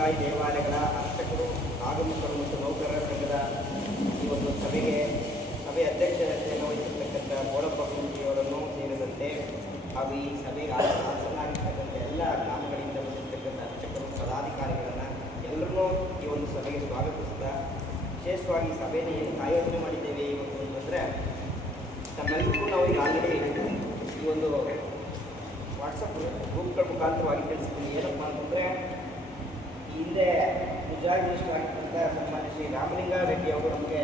ಬದನೆಕಾಯಿ ದೇವಾಲಯಗಳ ಅರ್ಚಕರು, ಆಗಮಿಕರು ಮತ್ತು ನೌಕರರ ಸಂಘದ ಈ ಒಂದು ಸಭೆ ಅಧ್ಯಕ್ಷತೆಯನ್ನು ವಹಿಸಿರ್ತಕ್ಕಂಥ ಬೋಳಪ್ಪ ಗುಂಜಿಯವರನ್ನು ಸೇರಿದಂತೆ ಹಾಗೂ ಈ ಸಭೆಗೆ ಹಾಸನಾಗಿರ್ತಕ್ಕಂಥ ಎಲ್ಲ ಗ್ರಾಮಗಳಿಂದ ಬಂದಿರತಕ್ಕಂಥ ಅರ್ಚಕರು, ಪದಾಧಿಕಾರಿಗಳನ್ನು ಎಲ್ಲರನ್ನೂ ಈ ಒಂದು ಸಭೆಗೆ ಸ್ವಾಗತಿಸ್ತಾ, ವಿಶೇಷವಾಗಿ ಸಭೆಯನ್ನು ಏನು ಆಯೋಜನೆ ಮಾಡಿದ್ದೇವೆ ಇವತ್ತು ಅಂತಂದರೆ, ತಮ್ಮೆಲ್ಲರಿಗೂ ನಾವು ಈಗ ಆಲ್ರೆಡಿ ಈ ಒಂದು ವಾಟ್ಸಪ್ ಗ್ರೂಪ್ಗಳ ಮುಖಾಂತರವಾಗಿ ತಿಳಿಸಿದ್ದೀನಿ. ಏನಪ್ಪ ಅಂತಂದರೆ, ಹಿಂದೆ ಮುಜರಾಯಿ ಮಿನಿಸ್ಟರ್ ಆಗಿರ್ತಕ್ಕಂಥ ಸನ್ಮಾನ್ಯ ಶ್ರೀ ರಾಮಲಿಂಗಾರೆಡ್ಡಿ ಅವರು ನಮಗೆ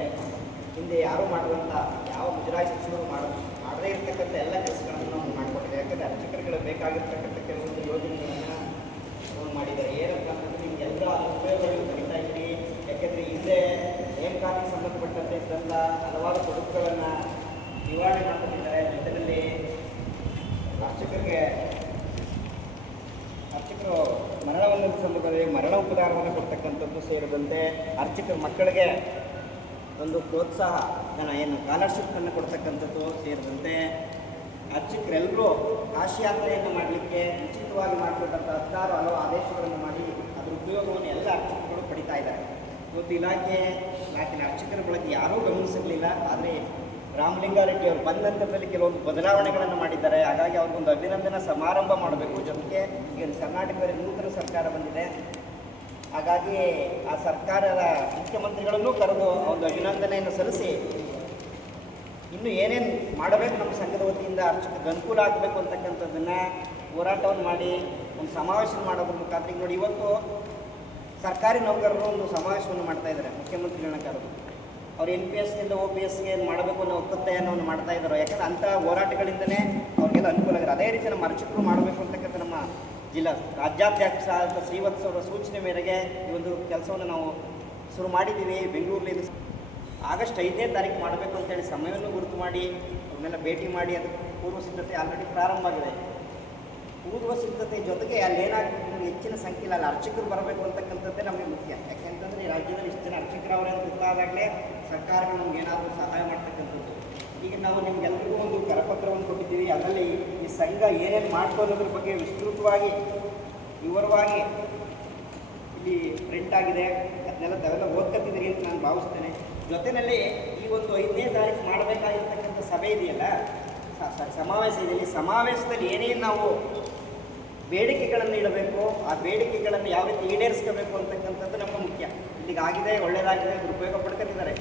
ಹಿಂದೆ ಯಾರೂ ಮಾಡುವಂಥ ಯಾವ ಮುಜರಾಯಿ ಸಚಿವರು ಮಾಡದೇ ಇರತಕ್ಕಂಥ ಎಲ್ಲ ಕೆಲಸಗಳನ್ನು ನಾವು ಮಾಡಿಕೊಟ್ಟಿದೆ. ಯಾಕಂದರೆ ಅರ್ಚಕರುಗಳು ಬೇಕಾಗಿರ್ತಕ್ಕಂಥ ಕೆಲವೊಂದು ಯೋಜನೆಗಳನ್ನು ಮಾಡಿದ್ದಾರೆ. ಏನಪ್ಪ ಅಂತಂದರೆ, ನಿಮಗೆಲ್ಲ ಉಪಯೋಗಗಳು ಕರೀತಾ ಇದ್ದೀರಿ. ಯಾಕೆಂದರೆ ಹಿಂದೆ ನೇಮಕಾತಿಗೆ ಸಂಬಂಧಪಟ್ಟಂತೆ ಇದ್ದಂಥ ಹಲವಾರು ತೊಡಕುಗಳನ್ನು ನಿವಾರಣೆ ಮಾಡ್ಕೊಂಡಿದ್ದಾರೆ. ಜೊತೆಯಲ್ಲಿ ಅರ್ಚಕರು ಮರಣವನ್ನು ಸಂದರ್ಭದಲ್ಲಿ ಮರಣ ಉಪಚಾರವನ್ನು ಕೊಡ್ತಕ್ಕಂಥದ್ದು ಸೇರಿದಂತೆ, ಅರ್ಚಕರ ಮಕ್ಕಳಿಗೆ ಒಂದು ಪ್ರೋತ್ಸಾಹ ಧನ ಏನು ಸ್ಕಾಲರ್ಶಿಪ್ಪನ್ನು ಕೊಡ್ತಕ್ಕಂಥದ್ದು ಸೇರಿದಂತೆ, ಅರ್ಚಕರೆಲ್ಲರೂ ಕಾಶಿ ಯಾತ್ರೆಯನ್ನು ಮಾಡಲಿಕ್ಕೆ ಉಚಿತವಾಗಿ ಮಾಡಿಕೊಟ್ಟಂಥ 10 ಹಲವು ಆದೇಶಗಳನ್ನು ಮಾಡಿ ಅದರ ಉಪಯೋಗವನ್ನು ಎಲ್ಲ ಅರ್ಚಕರು ಪಡಿತಾ ಇದ್ದಾರೆ. ಇವತ್ತು ಇಲಾಖೆಯ ಅರ್ಚಕರ ಬಳಕೆ ಯಾರೂ ಗಮನಿಸಿರಲಿಲ್ಲ. ಆದರೆ ರಾಮಲಿಂಗಾರೆಡ್ಡಿ ಅವರು ಬಂದ ನಂತರದಲ್ಲಿ ಕೆಲವೊಂದು ಬದಲಾವಣೆಗಳನ್ನು ಮಾಡಿದ್ದಾರೆ. ಹಾಗಾಗಿ ಅವ್ರಿಗೊಂದು ಅಭಿನಂದನಾ ಸಮಾರಂಭ ಮಾಡಬೇಕು. ಜೊತೆಗೆ ಈಗ ಕರ್ನಾಟಕದಲ್ಲಿ ನೂತನ ಸರ್ಕಾರ ಬಂದಿದೆ. ಹಾಗಾಗಿ ಆ ಸರ್ಕಾರದ ಮುಖ್ಯಮಂತ್ರಿಗಳನ್ನೂ ಕರೆದು ಒಂದು ಅಭಿನಂದನೆಯನ್ನು ಸಲ್ಲಿಸಿ, ಇನ್ನು ಏನೇನು ಮಾಡಬೇಕು ನಮ್ಮ ಸಂಘದ ವತಿಯಿಂದ ಅರ್ಚಕರಿಗೆ ಅನುಕೂಲ ಆಗಬೇಕು ಅಂತಕ್ಕಂಥದ್ದನ್ನು ಹೋರಾಟವನ್ನು ಮಾಡಿ ಒಂದು ಸಮಾವೇಶ ಮಾಡೋದ್ರ ಮುಖಾಂತರ ಈಗ ನೋಡಿ, ಇವತ್ತು ಸರ್ಕಾರಿ ನೌಕರರು ಒಂದು ಸಮಾವೇಶವನ್ನು ಮಾಡ್ತಾ ಇದ್ದಾರೆ. ಮುಖ್ಯಮಂತ್ರಿಗಳನ್ನ ಕರೆದು ಅವ್ರು NPSನಿಂದ OPSಗೆ ಏನು ಮಾಡಬೇಕು ಅನ್ನೋ ಒತ್ತನ್ನು ಮಾಡ್ತಾ ಇದ್ದಾರೆ. ಯಾಕಂದರೆ ಅಂಥ ಹೋರಾಟಗಳಿಂದಲೇ ಅವ್ರಿಗೆಲ್ಲ ಅನುಕೂಲ ಆಗಿದೆ. ಅದೇ ರೀತಿ ನಮ್ಮ ಅರ್ಚಕರು ಮಾಡಬೇಕು ಅಂತಕ್ಕಂಥ ನಮ್ಮ ಜಿಲ್ಲಾ ರಾಜ್ಯಾಧ್ಯಕ್ಷ ಶ್ರೀವತ್ಸ ಅವರ ಸೂಚನೆ ಮೇರೆಗೆ ಈ ಒಂದು ಕೆಲಸವನ್ನು ನಾವು ಶುರು ಮಾಡಿದ್ದೀವಿ. ಬೆಂಗಳೂರಲ್ಲಿ ಇದು ಆಗಸ್ಟ್ 5ನೇ ತಾರೀಕು ಮಾಡಬೇಕು ಅಂತೇಳಿ ಸಮಯವನ್ನು ಗುರುತು ಮಾಡಿ ಅವ್ರನ್ನೆಲ್ಲ ಭೇಟಿ ಮಾಡಿ ಅದಕ್ಕೆ ಪೂರ್ವ ಸಿದ್ಧತೆ ಆಲ್ರೆಡಿ ಪ್ರಾರಂಭ ಆಗಿದೆ. ಪೂರ್ವ ಸಿದ್ಧತೆ ಜೊತೆಗೆ ಅಲ್ಲಿ ಏನಾಗ್ತದೆ, ಹೆಚ್ಚಿನ ಸಂಖ್ಯೆಯಲ್ಲಿ ಅಲ್ಲಿ ಅರ್ಚಕರು ಬರಬೇಕು ಅಂತಕ್ಕಂಥದ್ದೇ ನಮಗೆ ಮುಖ್ಯ. ಯಾಕೆಂತಂದರೆ ಈ ರಾಜ್ಯದಲ್ಲಿ ಇಷ್ಟು ಜನ ಅರ್ಚಕರವರೇ ಅಂತ ಗೊತ್ತಾದಾಗಲೇ ಸರ್ಕಾರಗಳು ನಮ್ಗೆ ಏನಾದರೂ ಸಹಾಯ ಮಾಡ್ತಕ್ಕಂಥದ್ದು. ಈಗ ನಾವು ನಿಮಗೆಲ್ಲರಿಗೂ ಒಂದು ಕರಪತ್ರವನ್ನು ಕೊಟ್ಟಿದ್ದೀವಿ. ಅದರಲ್ಲಿ ಈ ಸಂಘ ಏನೇನು ಮಾಡ್ಕೊಳ್ಳೋದ್ರ ಬಗ್ಗೆ ವಿಸ್ತೃತವಾಗಿ ವಿವರವಾಗಿ ಇಲ್ಲಿ ಪ್ರಿಂಟ್ ಆಗಿದೆ. ಅದನ್ನೆಲ್ಲ ತಾವೆಲ್ಲ ಓದ್ಕೊತಿದ್ದೀರಿ ಅಂತ ನಾನು ಭಾವಿಸ್ತೇನೆ. ಜೊತೆಯಲ್ಲಿ ಈ ಒಂದು 5ನೇ ತಾರೀಕು ಮಾಡಬೇಕಾಗಿರ್ತಕ್ಕಂಥ ಸಭೆ ಇದೆಯಲ್ಲ, ಸಮಾವೇಶ ಇದೆಯಲ್ಲ, ಸಮಾವೇಶದಲ್ಲಿ ಏನೇನು ನಾವು ಬೇಡಿಕೆಗಳನ್ನು ಇಡಬೇಕು, ಆ ಬೇಡಿಕೆಗಳನ್ನು ಯಾವ ರೀತಿ ಈಡೇರಿಸ್ಕೋಬೇಕು ಅಂತಕ್ಕಂಥದ್ದು ನಮಗೆ ಮುಖ್ಯ. ಇಲ್ಲಿಗಾಗಿದೆ, ಒಳ್ಳೆಯದಾಗಿದೆ, ದುರುಪಯೋಗ ಪಡ್ಕೊತಿದ್ದಾರೆ.